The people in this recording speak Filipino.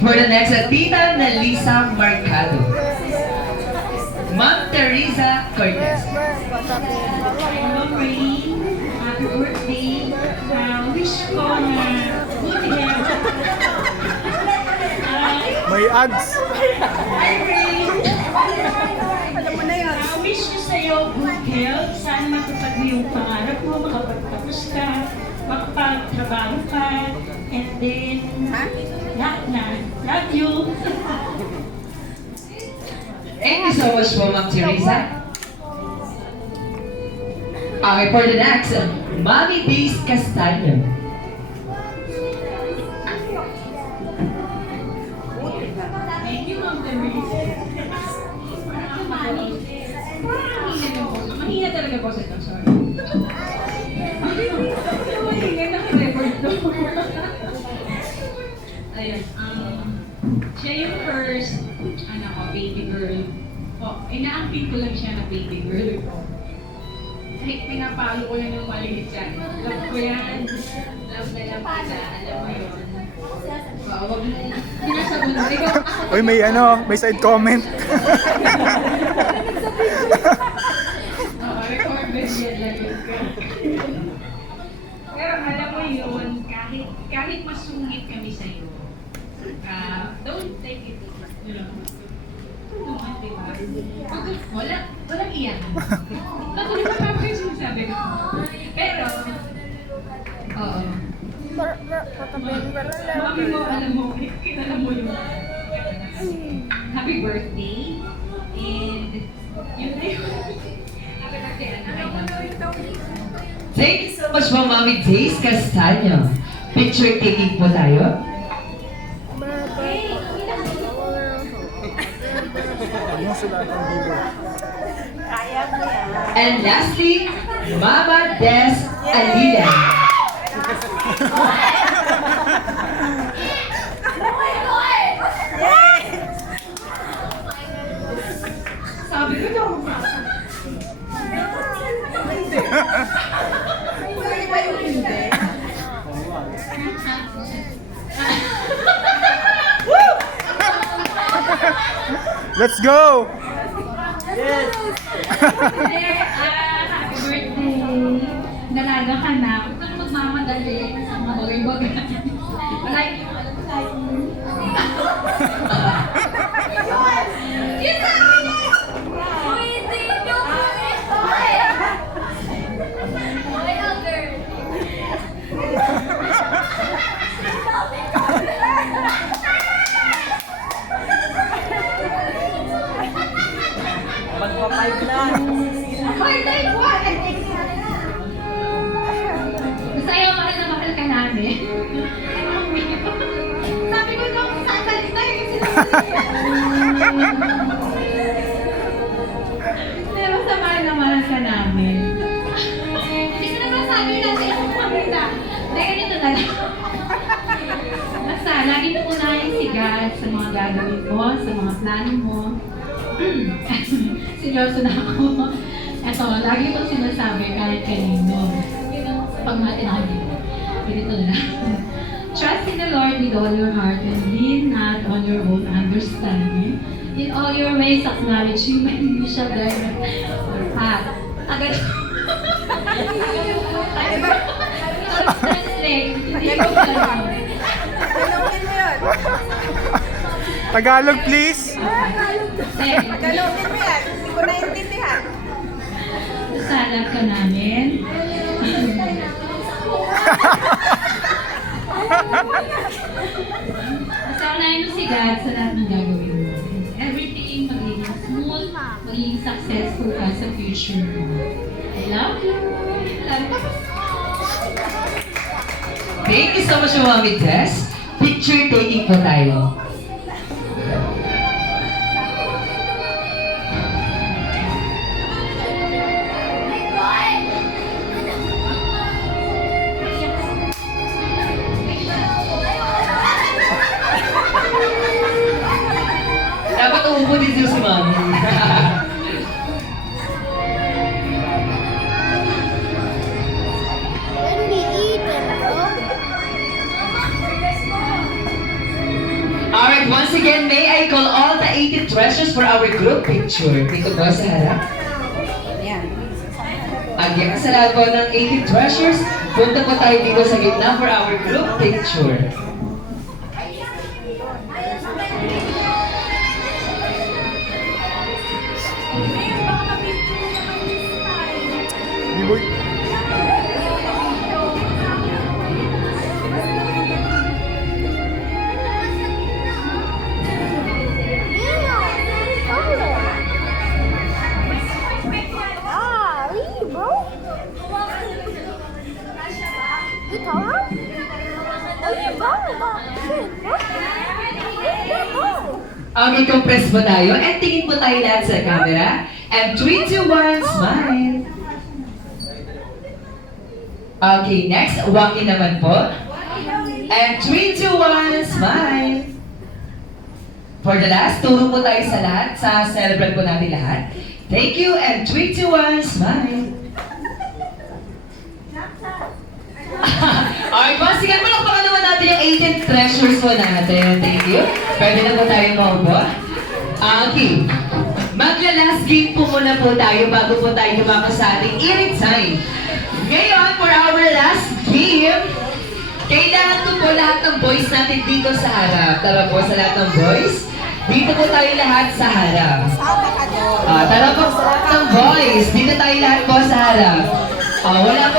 For the next, Tita Nalisa Marcado. Ma'am Teresa Cortez. Hello, Ray. Happy birthday. Wish ko na good health. May ads. Hi, Ray. Wish ko sa'yo good health. Sana matupad mo yung pangarap mo, makapagtapos ka, makapagtrabaho ka, and then, lahat na. Love you. Thank you so much po, Ma'am Teresa. Okay, for the next, Mami Days Castaño. Thank you, Ma'am Teresa. Mahina talaga po sa ito, sorry. Mahina na record to. Ayun, siya yung first, baby girl. Ina-acting ko lang siya na baby girl ko. Kahit pinapalo ko lang yung maliit siya. Love ko yan. Love na love kita. Alam mo yun. Wag mo. Sinasabi mo. Ikaw, Uy, may side comment. recorded yan lang yun. Pero alam mo yun, kahit masungit kami sa'yo, don't take it, you know, diba? Walang iyan. Natuloy pa pa yung sinasabi ko. Pero, oo. Mami mo, alam mo, kilala mo yung happy birthday. And, yun na yun. Happy birthday, anak. Thank you so much po, Mami Days Castaño. Picture taking po tayo. Yung sulat ng Bibo. And lastly, Mama Des Alila. Sabi ko daw, Let's go! happy birthday! Dalaga ka na. Huwag kang magmamadali sa mga bagay-bagay. Wala yung alam tayo. Yung sabi niya! Magpa-5 na. Basta ayaw, mahal na mahal ka namin. Sabi ko daw, sasalita yung pero sa mahal na mahal ka namin. Hindi ko naman sabi natin yung pamita. Dahil ganito na lang. Basta, lagi mo unahin si God sa mga gagawin mo, sa mga plano mo. Seryoso na ako. Ito, lagi kong sinasabi kahit kanino. Pag natin ganito na lang. Trust in the Lord with all your heart and lean not on your own understanding. In all your ways, acknowledge Him and you shall direct your path. Agad. Translate. Hindi ko alam. Galawin mo yun. Tagalog, please. Galawin mo yan. Hindi ko naiintindihan. Salat ka namin. Masanayin mo si God sa lahat ng gagawin mo. Everything magiging smooth, magiging successful ka sa future mo. I love you. Thank you so much, Mami Des. Picture taking po tayo. Dapat umupo dito si Mami. When we eat and go, again, may I call all the 18 treasures for our group picture? Dito po sa harap. Yan. Again, sa lahat po ng 18 treasures, punta po tayo dito sa gitna for our group picture. B-boy. Ah, leave, bro. You tell her? Oh, you go. Okay, compress po tayo. And tingin po tayo lahat sa camera. And 3, 2, 1, smile. Okay, next. Waki naman po. And 3, 2, 1, smile. For the last, turo po tayo sa lahat. Sa celebrate po natin lahat. Thank you. And 3, 2, 1, smile. Alright po, sige, palakpakan naman natin yung 18 treasures po natin. Thank you. Pwede na po tayo maupo. Okay. Magla-last game po muna po tayo bago po tayo tumakas sa ating eating time. Ngayon, for our last game, kailangan ko po lahat ng boys natin dito sa harap. Tara po sa lahat ng boys. Dito po tayo lahat sa harap. Tara po sa lahat ng boys. Dito tayo lahat po sa harap. Wala pong